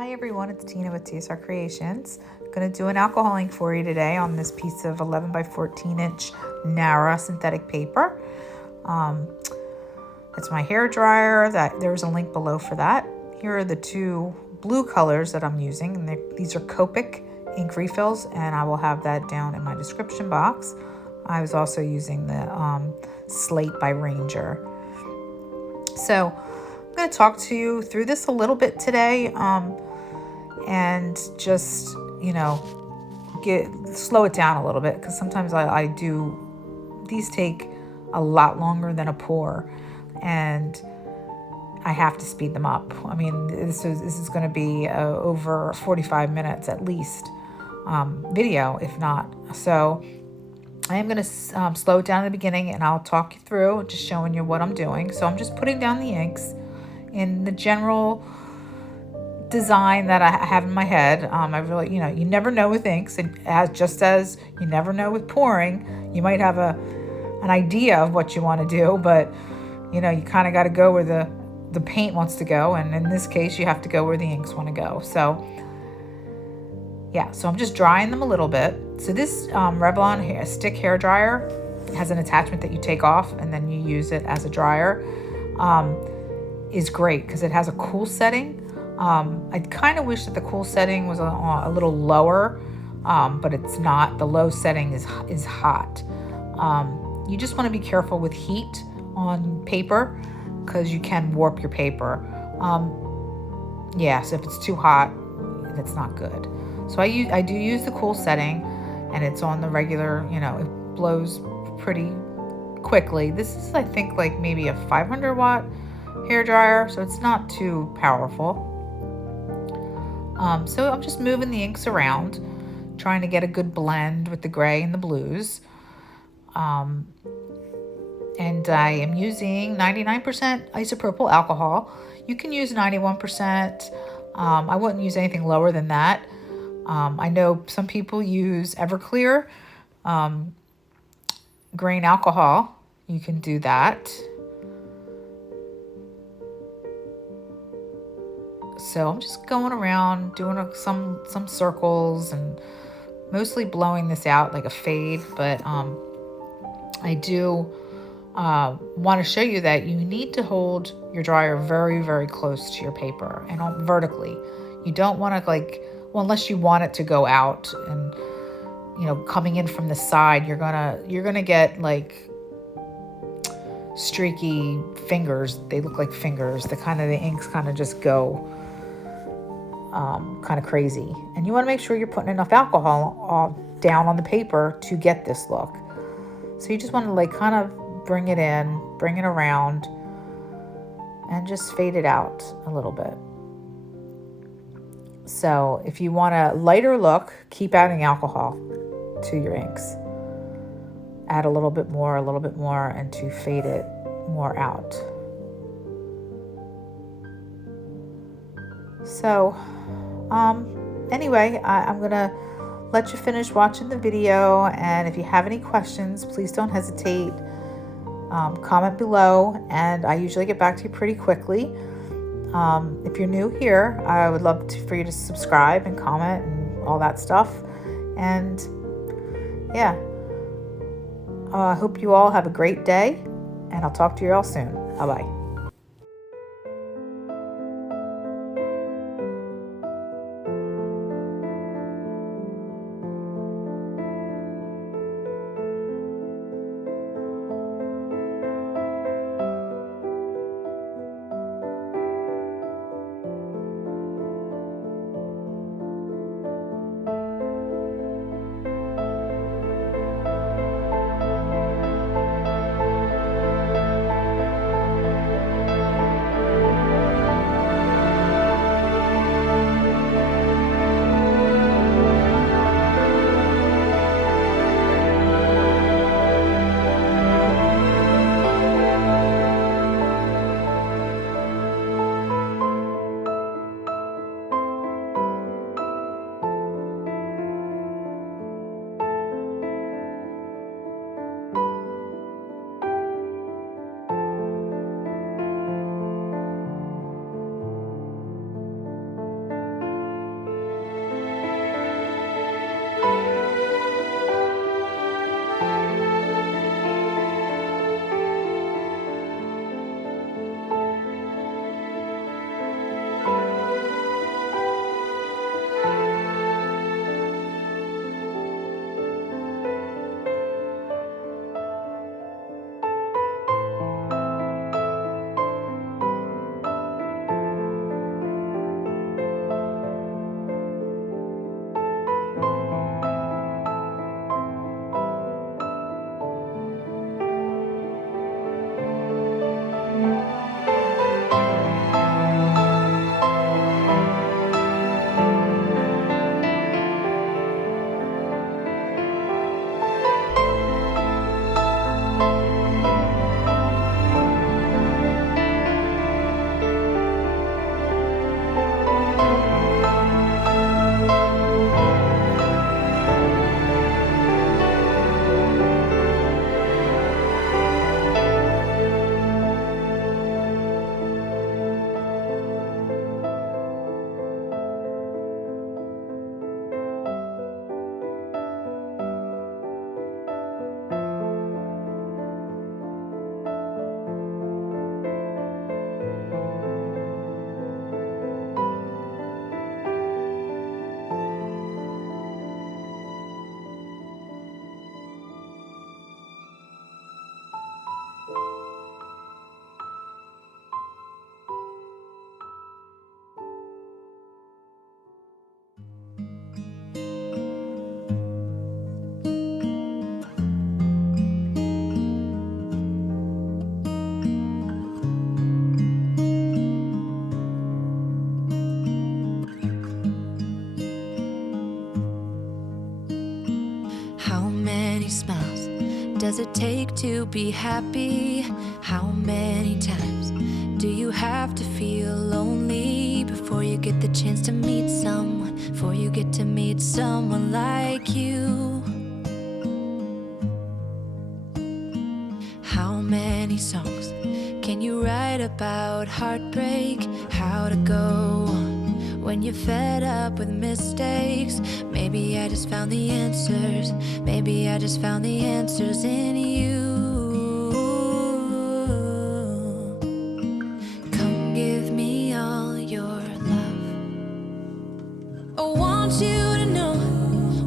Hi everyone, it's Tina with TSRcreations. I'm going to do an alcohol ink for you today on this piece of 11 by 14 inch Nara synthetic paper. It's my hair dryer. There's a link below for that. Here are the two blue colors that I'm using. And these are Copic ink refills, and I will have that down in my description box. I was also using the Slate by Ranger. So I'm going to talk to you through this a little bit today, and just, slow it down a little bit, because sometimes I do, these take a lot longer than a pour, and I have to speed them up. I mean, this is going to be over 45 minutes at least video, if not. So I am going to slow it down at the beginning, and I'll talk you through, just showing you what I'm doing. So I'm just putting down the inks in the general design that I have in my head. I really, you never know with inks, and just as you never know with pouring, you might have an idea of what you want to do, but you kind of got to go where the paint wants to go, and in this case, you have to go where the inks want to go. So yeah, so I'm just drying them a little bit. So this Revlon stick hair dryer has an attachment that you take off, and then you use it as a dryer. Is great because it has a cool setting. I kind of wish that the cool setting was a little lower, but it's not. The low setting is hot. You just want to be careful with heat on paper, because you can warp your paper. So if it's too hot, that's not good. So I do use the cool setting, and it's on the regular, it blows pretty quickly. This is, I think, like maybe a 500 watt hair dryer, so it's not too powerful. So I'm just moving the inks around, trying to get a good blend with the gray and the blues. And I am using 99% isopropyl alcohol. You can use 91%. I wouldn't use anything lower than that. I know some people use Everclear grain alcohol. You can do that. So I'm just going around doing some circles and mostly blowing this out like a fade. But I do want to show you that you need to hold your dryer very, very close to your paper and vertically. You don't want to unless you want it to go out and coming in from the side, you're gonna get like streaky fingers. They look like fingers. The inks kind of just go kind of crazy, and you want to make sure you're putting enough alcohol down on the paper to get this look. So you just want to kind of bring it in, bring it around, and just fade it out a little bit. So if you want a lighter look, keep adding alcohol to your inks. Add a little bit more, and to fade it more out. So anyway, I'm going to let you finish watching the video, and if you have any questions, please don't hesitate. Comment below, and I usually get back to you pretty quickly. If you're new here, I would love for you to subscribe and comment and all that stuff. And yeah, I hope you all have a great day, and I'll talk to you all soon. Bye-bye. smiles does it take to be happy? How many times do you have to feel lonely before you get the chance to meet someone, before you get to meet someone like you? How many songs can you write about heartbreak? How to go on when you're fed up with mistakes? Maybe I just found the answers. Maybe I just found the answers in you. Come give me all your love. I want you to know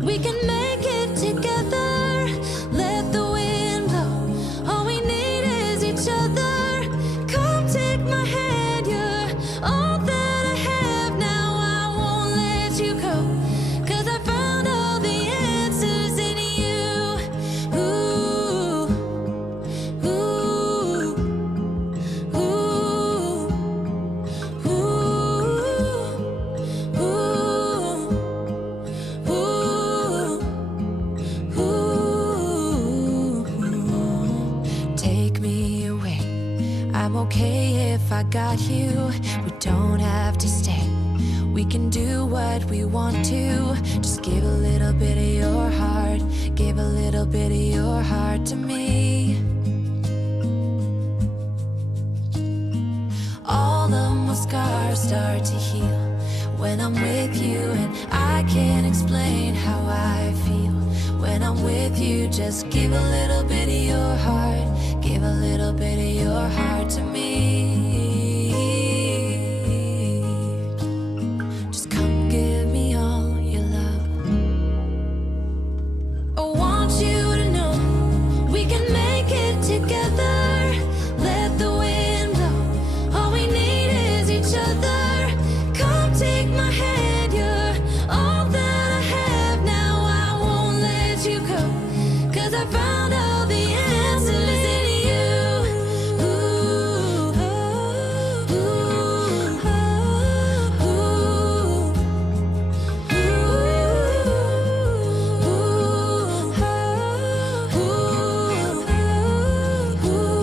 we can make it together. Let the wind blow. All we need is each other. Come take my hand, you're all that I have now. I won't let you go, 'cause I found all the answers in you. Ooh, ooh, ooh, ooh. Take me away. I'm okay if I got you. We don't have to stay. We can do what we want to. Just give a little bit of your heart. Give a little bit of your heart to me. All of my scars start to heal when I'm with you, and I can't explain how I feel when I'm with you. Just give a little bit of your heart. Give a little bit of your heart to me. Just come give me all your love. I want you to know we can make it together. Let the wind blow. All we need is each other. Come take my hand, you're all that I have now. I won't let you go, 'cause I found all the answers in you. Ooh, ooh, ooh, ooh, ooh.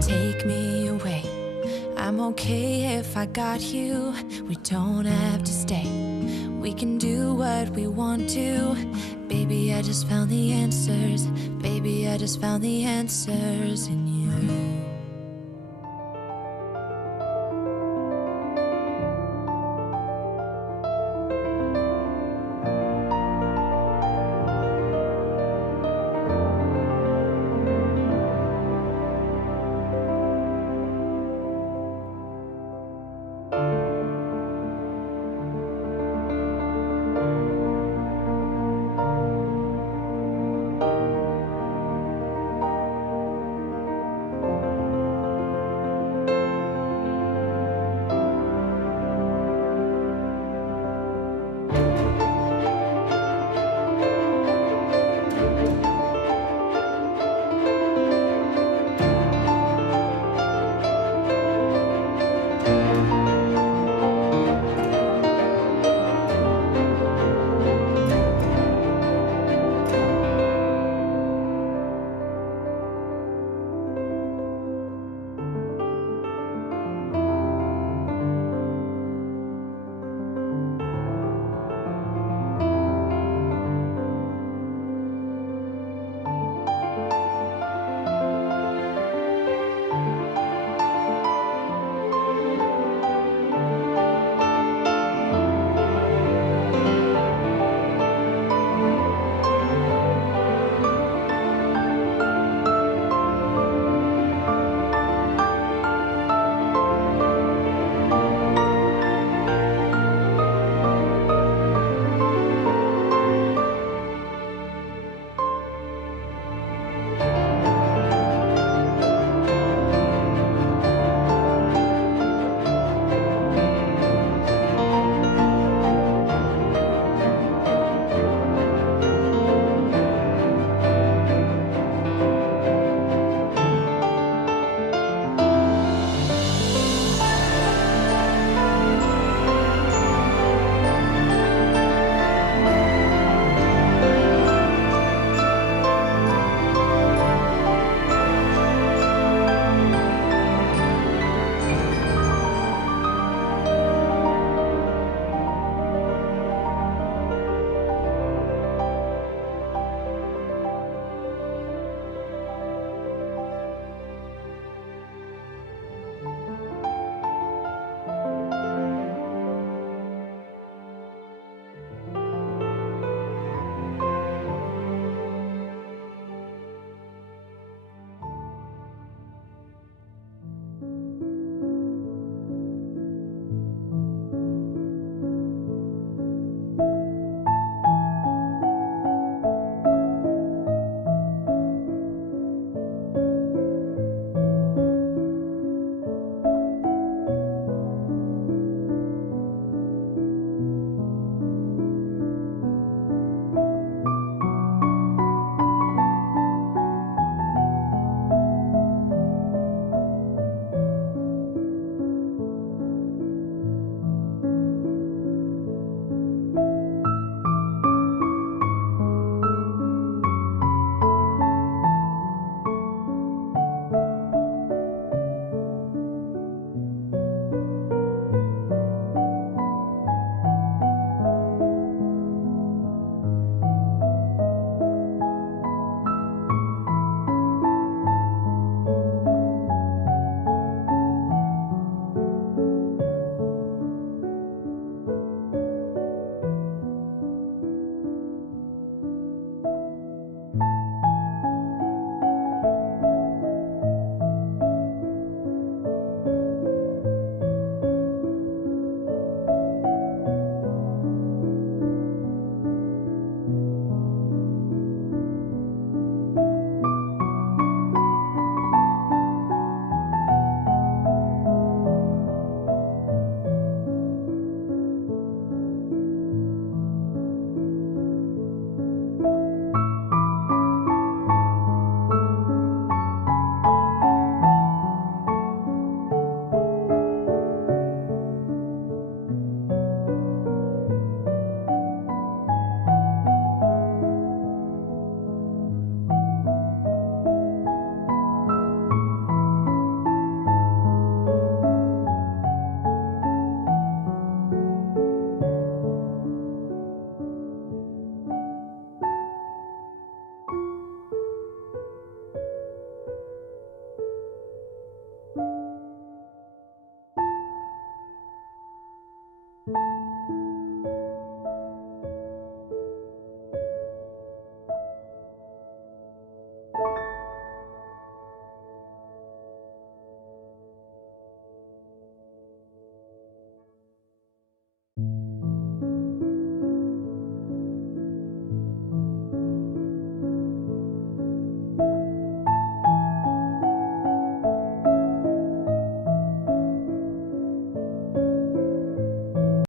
Take me away. I'm okay if I got you. We don't have to stay. We can do what we want to. Baby, I just found the answers. Baby, I just found the answers in you.